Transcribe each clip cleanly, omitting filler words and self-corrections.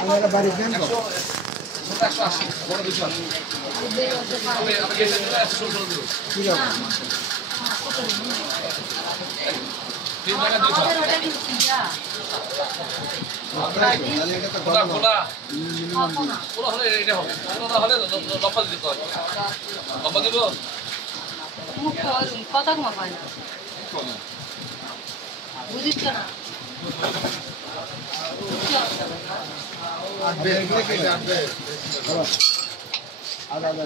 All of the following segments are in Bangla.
আমরা বাড়ি যান তো 180 বড় 280 আমি গেছে 116 দেব ঠিক আছে তিন টাকা 200 খোলা খোলা খোলা হলে এটা হবে খোলা হলে লম্বা দিতে হবে লম্বা দেব কত কমা পায় না বুঝিস না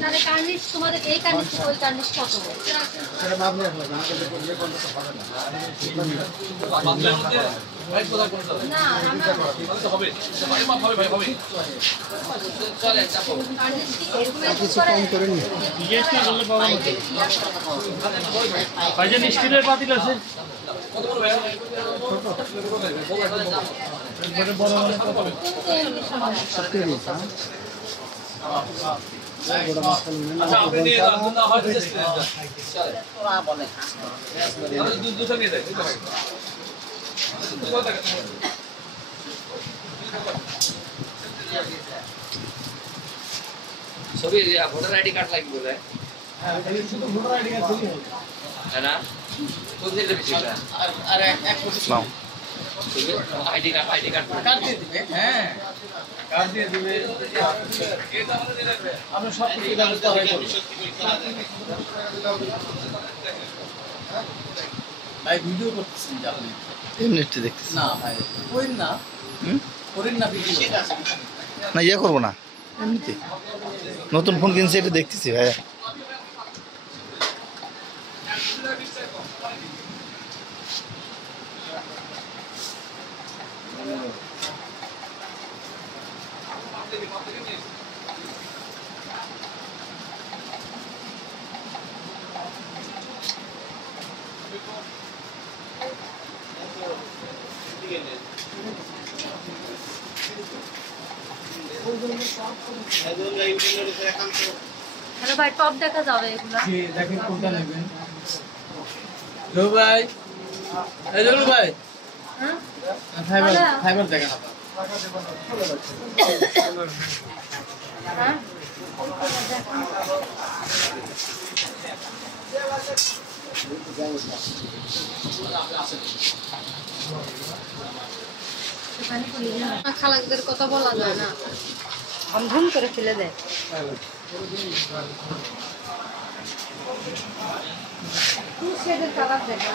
তাহলে কার্নিশ তোমাদের এই কার্নিশ ওই কার্নিশ কত সেটা মাপ নিয়ে আসলে আমাকে যে করলে কোনটা তো হবে না মাপলের মধ্যে ভাই খোলা করে দাও না আমরা তো হবে ভাই মাপ হবে ভাই হবে চলে চাপো কার্নিশ কি এরকম কিছু কম করে নি জিএসটি করলে পাবো না ভাইজান স্টিলের পাতিল আছে কত বড় ভাই একবারে বড় মানে কত আচ্ছা আপনি নিয়ে যান না হয় টেস্ট করে যান চলে ওরা বলে আমি দুটো নিয়ে যাই দুটো টাকা সবই ভোটার আইডি কার্ড লাগবে বলে হ্যাঁ শুধু ভোটার আইডি কার্ড দিলেই হবে है ना কোন দিকে বিষয়টা আর এক কোটি নাও আইডি কার্ড কার্ড দিয়ে দিবে হ্যাঁ কার্ড দিয়ে দিবে আমরা সব কিছু ব্যবস্থা হয়ে যাবে ভাই ভিডিও করতেছেন যে আপনি এমনিতে দেখতেছি না ভাই করেন না করেন না ভিডিও না ইয়ে করবো না এমনিতে নতুন ফোন কিনছি এটা দেখতেছি ভাইয়া হ্যালো ভাই টপ দেখা যাবে এগুলা জি দেখেন কোনটা নেবেন জো ভাই এই জো ভাই হ্যাঁ ফাইবার ফাইবার দেখেন আপনারা হ্যাঁ খালাকদের কথা বলা যায় না ধুম করে ফেলে দেয় শেডের কালার দেখা